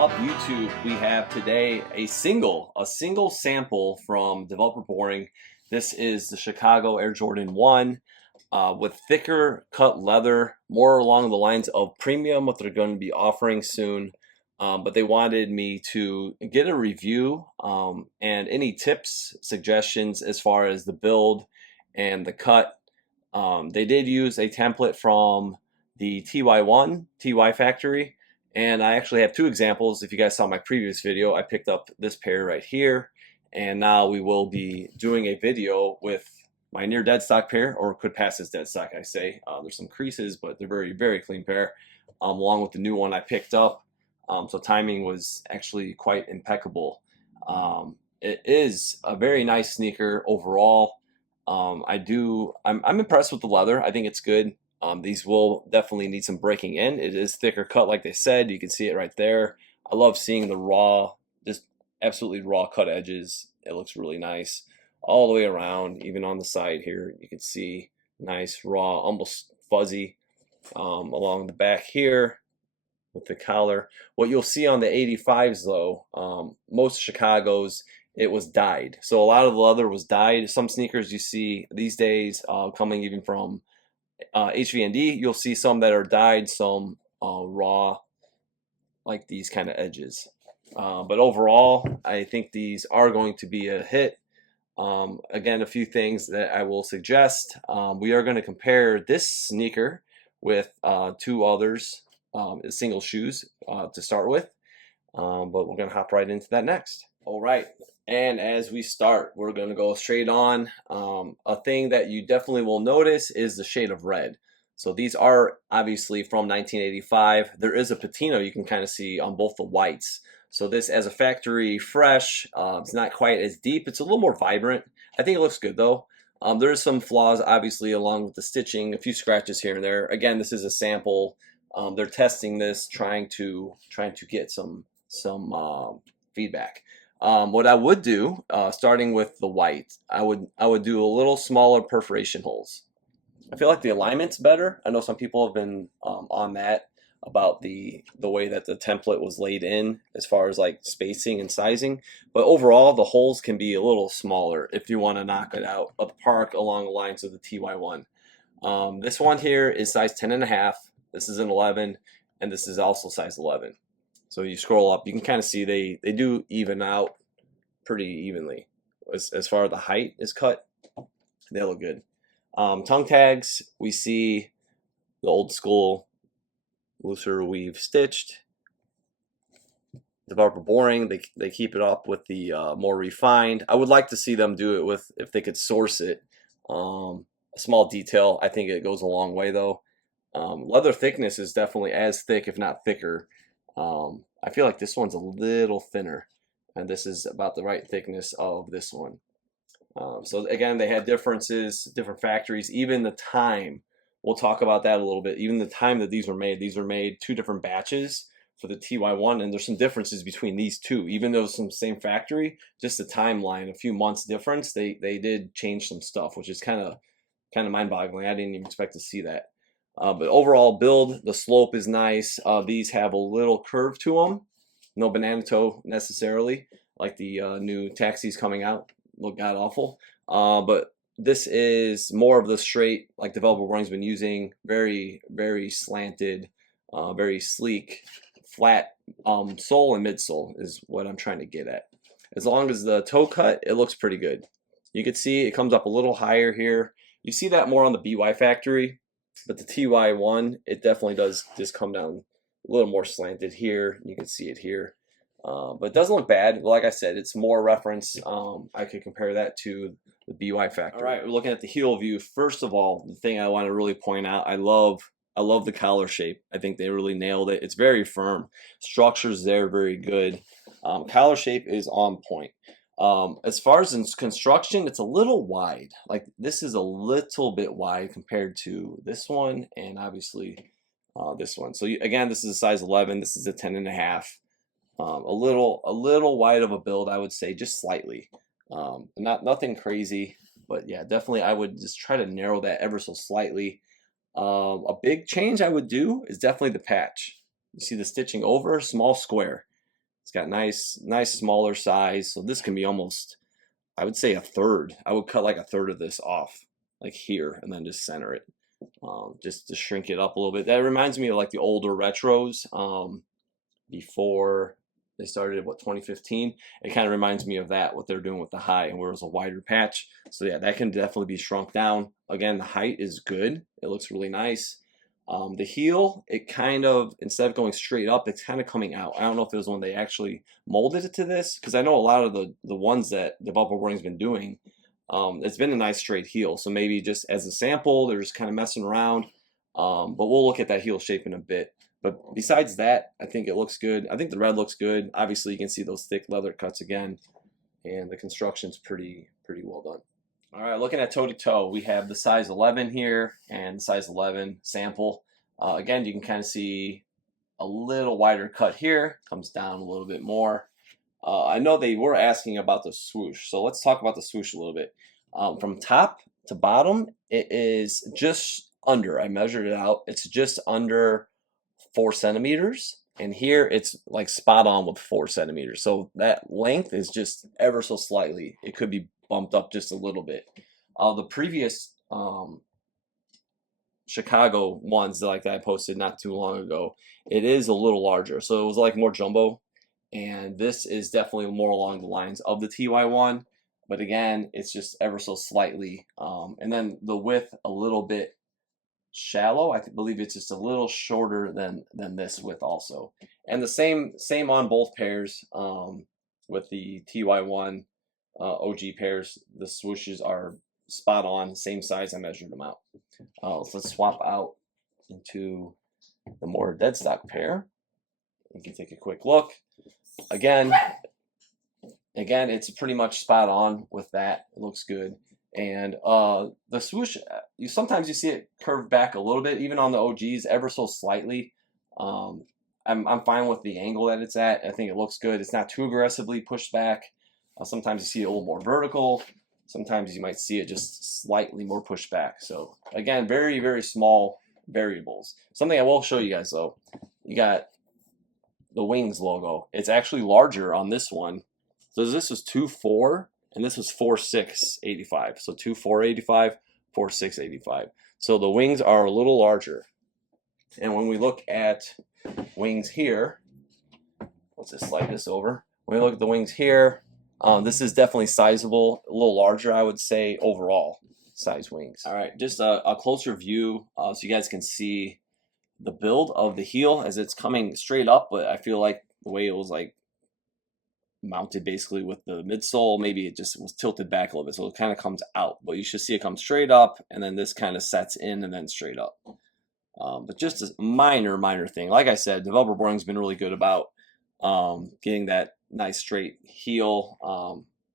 up YouTube? We have today a single sample from Developer Boring. This is the Chicago Air Jordan 1 with thicker cut leather, more along the lines of premium, what they're going to be offering soon. But they wanted me to get a review and any tips, suggestions as far as the build and the cut. They did use a template from the TY1 TY Factory, and I actually have two examples. If you guys saw my previous video, I picked up this pair right here, and now we will be doing a video with my near dead stock pair, or could pass as dead stock, I say. There's some creases, but they're very clean pair, along with the new one I picked up. So timing was actually quite impeccable. It is a very nice sneaker overall. I'm impressed with the leather. I think it's good. These will definitely need some breaking in. It is thicker cut, like they said. You can see it right there. I love seeing the raw, just absolutely raw cut edges. It looks really nice all the way around. Even on the side here, you can see nice raw, almost fuzzy along the back here with the collar. What you'll see on the 85s though, most Chicago's, it was dyed. So a lot of the leather was dyed. Some sneakers you see these days coming even from HVND, you'll see some that are dyed, some raw, like these kind of edges. But overall, I think these are going to be a hit. Again, a few things that I will suggest. We are going to compare this sneaker with two others, single shoes to start with. But we're going to hop right into that next. All right. And as we start, we're going to go straight on. A thing that you definitely will notice is the shade of red. So these are obviously from 1985. There is a patina you can kind of see on both the whites. So this as a factory fresh, it's not quite as deep. It's a little more vibrant. I think it looks good though. There is some flaws obviously along with the stitching, a few scratches here and there. Again, this is a sample. They're testing this, trying to get some feedback. What I would do, starting with the white, I would do a little smaller perforation holes. I feel like the alignment's better. I know some people have been on that about the way that the template was laid in as far as like spacing and sizing. But overall, the holes can be a little smaller if you want to knock it out of the park along the lines of the TY1. This one here is size 10.5. This is an 11, and this is also size 11. So you scroll up, you can kind of see they do even out pretty evenly. As far as the height is cut, they look good. Tongue tags, we see the old school looser weave stitched. Developer Boring, they keep it up with the more refined. I would like to see them do it with, if they could source it. A small detail, I think it goes a long way though. Leather thickness is definitely as thick, if not thicker. I feel like this one's a little thinner, and this is about the right thickness of this one. So again, they had differences, different factories, even the time. We'll talk about that a little bit. Even the time that these were made two different batches for the TY1, and there's some differences between these two. Even though it's from the same factory, just the timeline, a few months difference, they did change some stuff, which is kind of mind-boggling. I didn't even expect to see that. But overall build, the slope is nice. These have a little curve to them. No banana toe necessarily, like the new taxis coming out. Look god awful. But this is more of the straight, like Developer Boring's been using. Very slanted, very sleek, flat sole and midsole is what I'm trying to get at. As long as the toe cut, it looks pretty good. You can see it comes up a little higher here. You see that more on the BY Factory. But the TY1, it definitely does just come down a little more slanted here. You can see it here. But it doesn't look bad. Like I said, it's more reference. I could compare that to the BY Factory. All right, we're looking at the heel view. First of all, the thing I want to really point out, I love the collar shape. I think they really nailed it. It's very firm. Structure's there, very good. Collar shape is on point. As far as in construction, it's a little wide. Like this is a little bit wide compared to this one, and obviously this one. So again, this is a size 11. This is a 10.5. A little wide of a build, I would say, just slightly. Nothing crazy, but yeah, definitely I would just try to narrow that ever so slightly. A big change I would do is definitely the patch. You see the stitching over, small square. It's got nice smaller size. So this can be almost, I would say, a third. I would cut like a third of this off, like here, and then just center it, just to shrink it up a little bit. That reminds me of like the older retros before they started, what, 2015. It kind of reminds me of that, what they're doing with the high, and where it was a wider patch. So yeah, that can definitely be shrunk down. Again, the height is good. It looks really nice. The heel, it kind of, instead of going straight up, it's kind of coming out. I don't know if it was when they actually molded it to this, because I know a lot of the ones that Developer Boarding's been doing, it's been a nice straight heel. So maybe just as a sample, they're just kind of messing around. But we'll look at that heel shape in a bit. But besides that, I think it looks good. I think the red looks good. Obviously, you can see those thick leather cuts again, and the construction's pretty well done. All right, looking at toe to toe, we have the size 11 here and the size 11 sample. Again, you can kind of see a little wider cut here, comes down a little bit more. I know they were asking about the swoosh, so let's talk about the swoosh a little bit. From top to bottom, it is just under, I measured it out, it's just under 4 centimeters. And here it's like spot on with 4 centimeters. So that length is just ever so slightly. It could be bumped up just a little bit. The previous Chicago ones like that I posted not too long ago, it is a little larger. So it was like more jumbo. And this is definitely more along the lines of the TY1. But again, it's just ever so slightly. And then the width a little bit shallow. I believe it's just a little shorter than this width also. And the same on both pairs. With the TY1 OG pairs, the swooshes are spot on, same size. I measured them out. So let's swap out into the more dead stock pair. You can take a quick look. Again, it's pretty much spot on with that. It looks good. And the swoosh, sometimes you see it curve back a little bit, even on the OGs, ever so slightly. I'm fine with the angle that it's at. I think it looks good. It's not too aggressively pushed back. Sometimes you see it a little more vertical. Sometimes you might see it just slightly more pushed back. So again, very, very small variables. Something I will show you guys though, you got the Wings logo. It's actually larger on this one. So this was 2.4. And this was 4.685. So 2.485, 4.685. So the wings are a little larger. And when we look at wings here, let's just slide this over. When we look at the wings here, this is definitely sizable, a little larger, I would say, overall size wings. All right, just a closer view so you guys can see the build of the heel as it's coming straight up, but I feel like the way it was like mounted basically with the midsole, maybe it just was tilted back a little bit, so it kind of comes out, but you should see it come straight up, and then this kind of sets in and then straight up. But just a minor thing. Like I said, Developer Boarding's been really good about getting that nice straight heel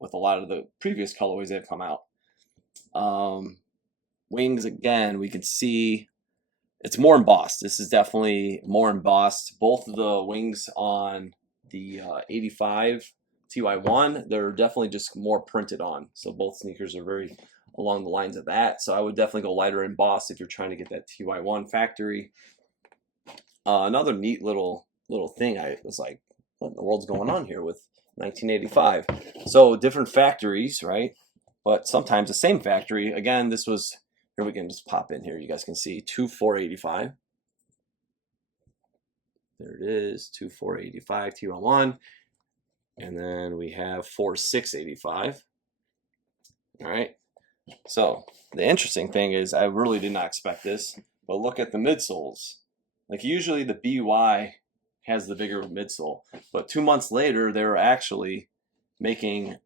with a lot of the previous colorways that have come out. Wings, again, we can see it's more embossed. This is definitely more embossed. Both of the wings on the 85 TY1, they're definitely just more printed on. So both sneakers are very along the lines of that. So I would definitely go lighter embossed if you're trying to get that TY1 factory. Another neat little thing, I was like, what in the world's going on here with 1985? So different factories, right? But sometimes the same factory. Again, this was, here we can just pop in here. You guys can see 2.485. There it is, 2.485 TY1, and then we have 4.685. All right. So the interesting thing is, I really did not expect this, but look at the midsoles. Like usually the BY has the bigger midsole, but 2 months later they were actually making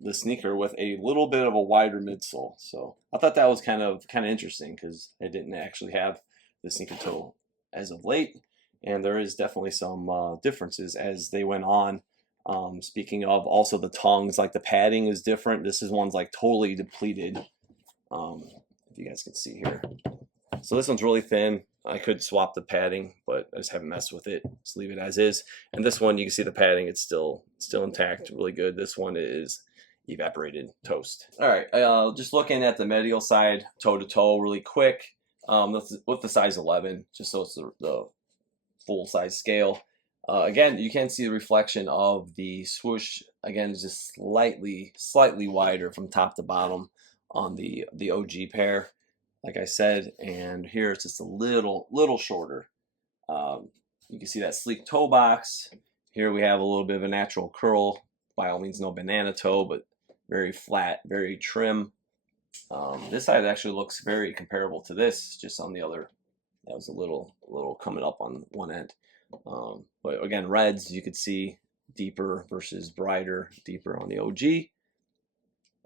the sneaker with a little bit of a wider midsole. So I thought that was kind of interesting because I didn't actually have the sneaker toe as of late. And there is definitely some differences as they went on. Speaking of, also the tongues, like the padding is different. This is one's like totally depleted. If you guys can see here. So this one's really thin. I could swap the padding, but I just haven't messed with it. Just leave it as is. And this one, you can see the padding, it's still intact, really good. This one is evaporated toast. All right, just looking at the medial side, toe to toe, really quick. With the size 11, just so it's the full size scale. Again, you can see the reflection of the swoosh. Again, is just slightly wider from top to bottom on the OG pair, like I said, and here it's just a little shorter. You can see that sleek toe box. Here we have a little bit of a natural curl. By all means, no banana toe, but very flat, very trim. This side actually looks very comparable to this, just on the other. That was a little coming up on one end. But again, reds, you could see deeper versus brighter, deeper on the OG.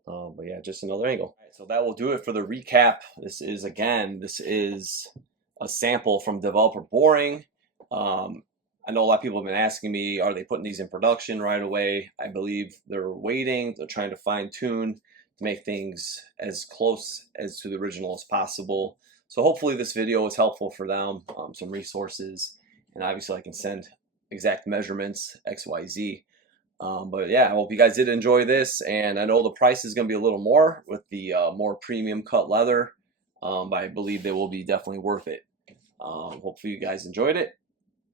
But yeah, just another angle. Right, so that will do it for the recap. This is a sample from Developer Boring. I know a lot of people have been asking me, are they putting these in production right away? I believe they're waiting. They're trying to fine tune to make things as close as to the original as possible. So hopefully this video was helpful for them, some resources, and obviously I can send exact measurements, X, Y, Z. But yeah, I hope you guys did enjoy this, and I know the price is going to be a little more with the more premium cut leather, but I believe they will be definitely worth it. Hopefully you guys enjoyed it.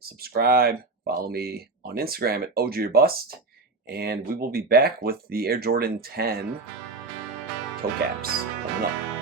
Subscribe, follow me on Instagram at OG or Bust, and we will be back with the Air Jordan 10 toe caps coming up.